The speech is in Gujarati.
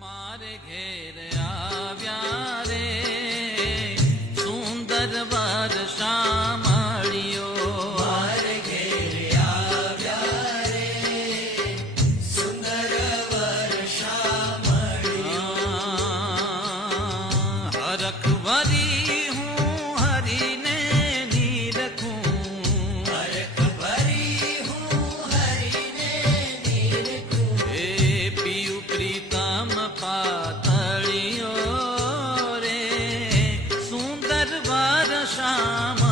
મારે ઘેર આવ્યા રે. સુંદર વર્ષા મળ્યો હરખ વરી કામ પાતળીઓ રે સુંદર વાર શામ